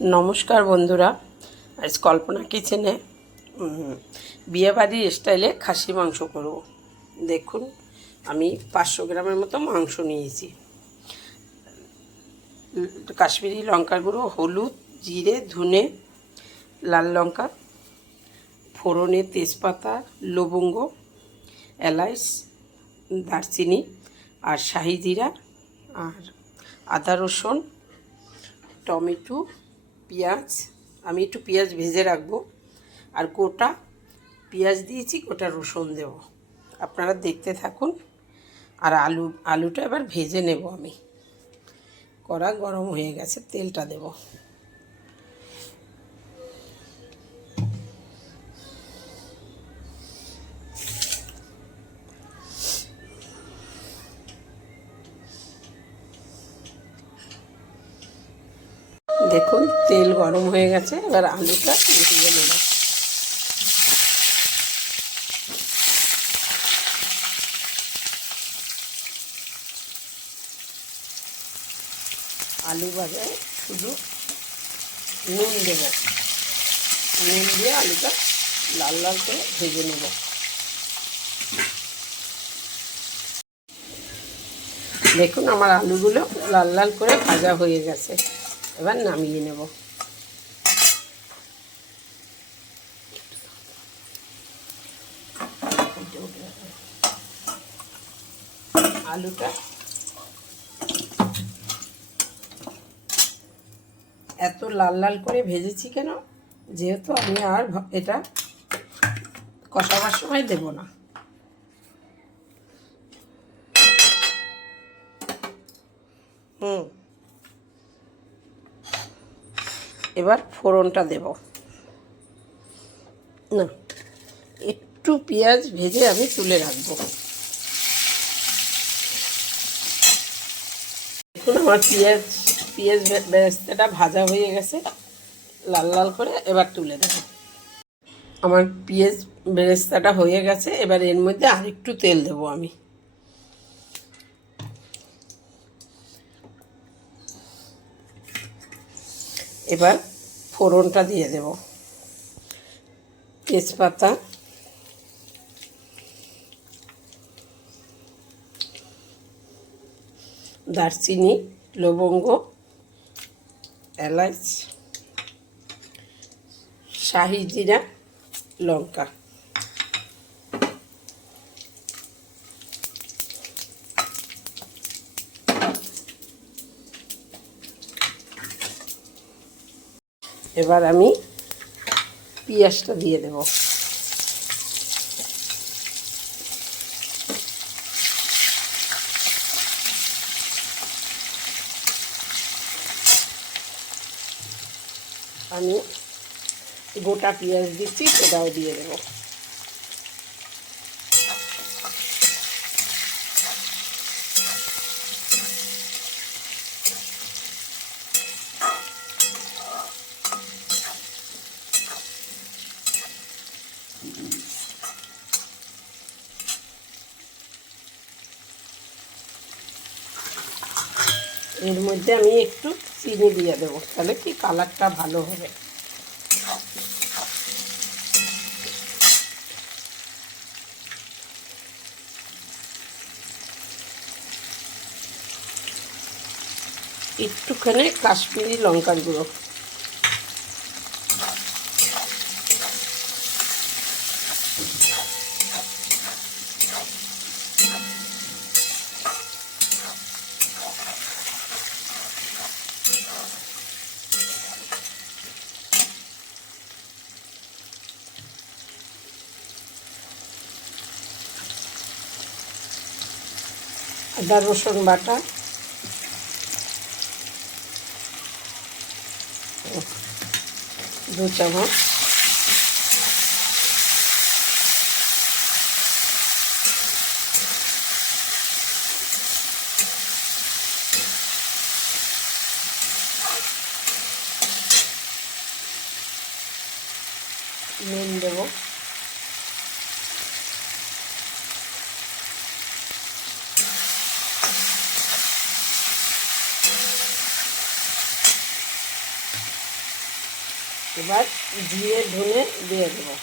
নমস্কার বন্ধুরা, আজ কল্পনা কিচেনে বিয়েবাড়ির স্টাইলে খাসি মাংস করব। দেখুন, আমি 500 গ্রামের মতো মাংস নিয়েছি। কাশ্মীরি লঙ্কার গুঁড়ো, হলুদ, জিরে, ধনে, লাল লঙ্কা, ফোড়নে তেজপাতা, লবঙ্গ, এলাচ, দারচিনি আর শাহি জিরা আর আদা রসুন, টমেটো, পেঁয়াজ। আমি একটু পেঁয়াজ ভেজে রাখবো, আর গোটা পেঁয়াজ দিয়েছি, গোটা রসুন দেব। আপনারা দেখতে থাকুন। আর আলুটা এবার ভেজে নেব আমি। কড়া গরম হয়ে গেছে, তেলটা দেব। দেখুন, তেল গরম হয়ে গেছে, এবার আলুটা ভেজে নেব। আলু ভাজায় শুধু নুন দেব, নুন দিয়ে আলুটা লাল লাল করে ভেজে নেব। দেখুন, আমার আলুগুলো লাল লাল করে ভাজা হয়ে গেছে, এবার নামিয়ে নেব। আলুটা এত লাল লাল করে ভেজেছি কেন? যেহেতু আমি আর এটা কষাবার সময় দেব না। এবার ফোড়নটা দেব। না, একটু পেঁয়াজ ভেজে আমি তুলে রাখবো। দেখুন, আমার পেঁয়াজ বেরেস্তাটা ভাজা হয়ে গেছে লাল লাল করে, এবার তুলে দেব। আমার পেঁয়াজ বেরেস্তাটা হয়ে গেছে, এবার এর মধ্যে আরেকটু তেল দেব আমি। এবার ফোড়নটা দিয়ে দেব। তেজপাতা, দারচিনি, লবঙ্গ, এলাচ, শাহি জিরা, লঙ্কা। এবার আমি পেঁয়াজটা দিয়ে দেব। আমি গোটা পেঁয়াজ দিচ্ছি, সেটাও দিয়ে দেব। এর মধ্যে আমি একটু চিনি দিয়ে দেবো, তাহলে কি কালারটা ভালো হবে। একটুখানি কাশ্মীরি লঙ্কার গুঁড়ো। আদা রসুন বাটা, 2 চামচ। নুন দেব। এবার জিরে ধনে দিয়ে দেবো।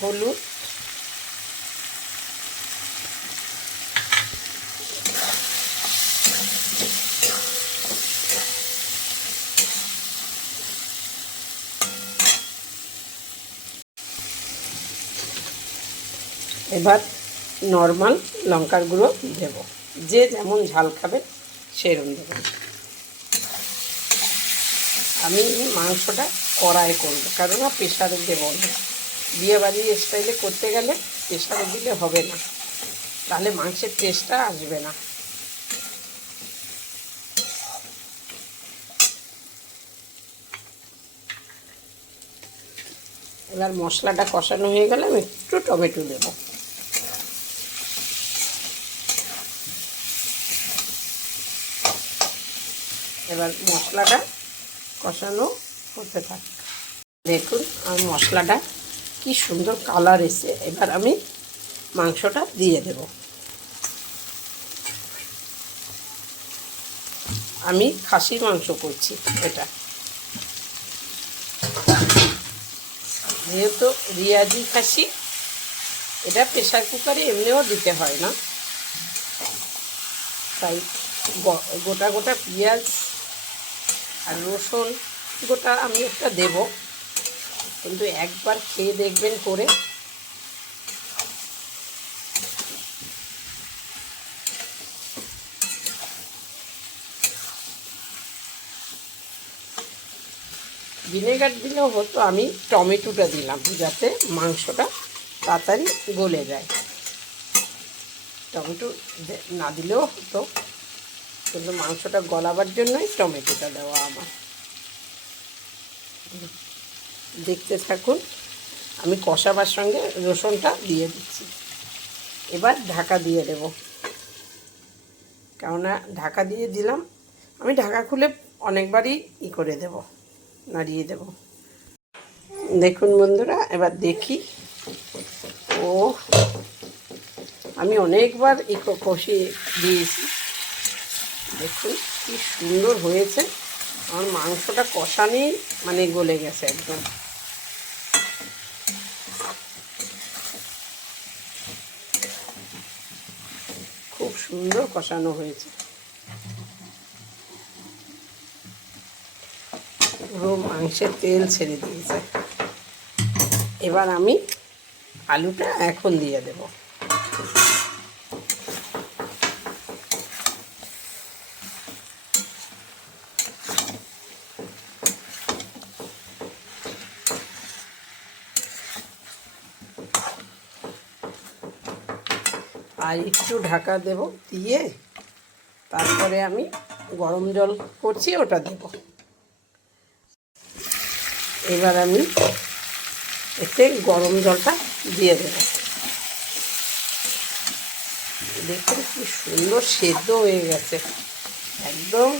হলুদ, এবার নর্মাল লঙ্কার গুঁড়ো দেব, যে যেমন ঝাল খাবে সেরকম দেবেন। আমি মাংসটা কড়াই করবো, কারণ প্রেশারে দেবো না। বিয়েবাড়ির স্টাইলে করতে গেলে প্রেশারে দিলে হবে না, তাহলে মাংসের টেস্টটা আসবে না। এবার মশলাটা কষানো হয়ে গেলে আমি একটু টমেটো দেবো। এবার মশলাটা কষানো হতে থাকে। দেখুন আমার মশলাটা কি সুন্দর কালার এসে। এবার আমি মাংসটা দিয়ে দেব। আমি খাসির মাংস করছি এটা, যেহেতু রিয়াজি খাসি, এটা প্রেশার কুকারে এমনিও দিতে হয় না, তাই গোটা গোটা পেঁয়াজ আর রসুন গোটা আমি একটা দেব, কিন্তু একবার খেয়ে দেখবেন করে। ভিনেগার দিলেও হতো, আমি টমেটোটা দিলাম যাতে মাংসটা তাড়াতাড়ি গলে যায়। টমেটো না দিলেও হতো, কিন্তু মাংসটা গলাবার জন্যই টমেটোটা দেওয়া আমার। দেখতে থাকুন, আমি কষাবার সঙ্গে রসুনটা দিয়ে দিচ্ছি। এবার ঢাকা দিয়ে দেব, কেননা ঢাকা দিয়ে দিলাম, আমি ঢাকা খুলে অনেকবারই করে দেব, নাড়িয়ে দেব। দেখুন বন্ধুরা, এবার দেখি। ও আমি অনেকবার কষিয়ে দিয়েছি, দেখুন কি সুন্দর হয়েছে। আমার মাংসটা কষানি মানে গলে গেছে একদম। খুব সুন্দর কষানো হয়েছে, পুরো মাংসের তেল ছেড়ে দিয়েছে। এবার আমি আলুটা এখন দিয়ে দেব। আর একটু ঢাকা দেব, দিয়ে তারপরে আমি গরম জল করছি ওটা দেব। এবার আমি এতে গরম জলটা দিয়ে দেব। দেখুন কি সুন্দর সেদ্ধ হয়ে গেছে একদম।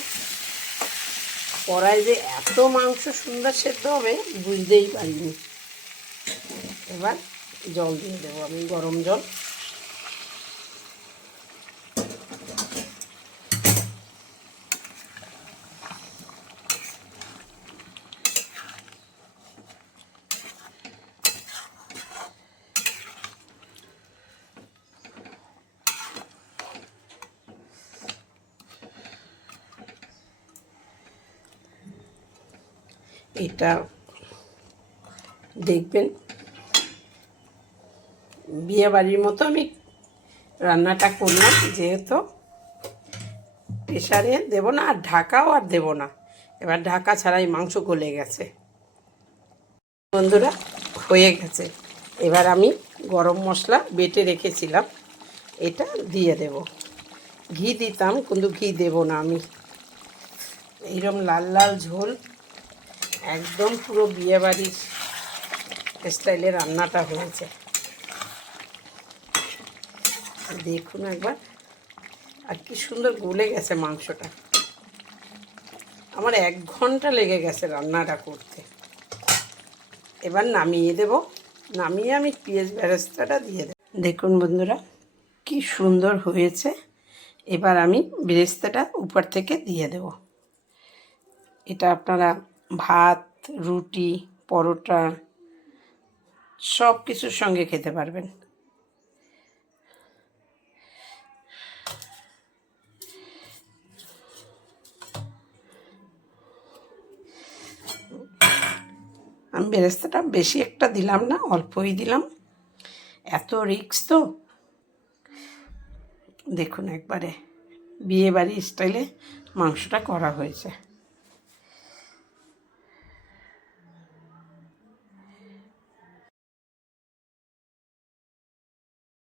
কড়াই যে এত মাংস সুন্দর সেদ্ধ হবে বুঝতেই পারিনি। এবার জল দিয়ে দেবো আমি, গরম জল। এটা দেখবেন বিয়ে বাড়ির মতো আমি রান্নাটা করলাম, যেহেতু প্রেশারে দেবো না আর ঢাকাও আর দেবো না। এবার ঢাকা ছাড়াই মাংস গলে গেছে বন্ধুরা, হয়ে গেছে। এবার আমি গরম মশলা বেটে রেখেছিলাম এটা দিয়ে দেব। ঘি দিতাম, কিন্তু ঘি দেব না আমি। এইরকম লাল লাল ঝোল, একদম পুরো বিয়েবাড়ির স্টাইলে রান্নাটা হয়েছে। দেখুন একবার, আর কি সুন্দর গলে গেছে মাংসটা। আমার 1 ঘন্টা লেগে গেছে রান্নাটা করতে। এবার নামিয়ে দেব, নামিয়ে আমি পেঁয়াজ বেরেস্তাটা দিয়ে দেব। দেখুন বন্ধুরা, কি সুন্দর হয়েছে। এবার আমি বেরেস্তাটা উপর থেকে দিয়ে দেব। এটা আপনারা ভাত, রুটি, পরোটা সব কিছুর সঙ্গে খেতে পারবেন। আমি বেরেস্তাটা বেশি একটা দিলাম না, অল্পই দিলাম, এত রিস্ক তো। দেখুন একবারে বিয়েবাড়ি স্টাইলে মাংসটা করা হয়েছে।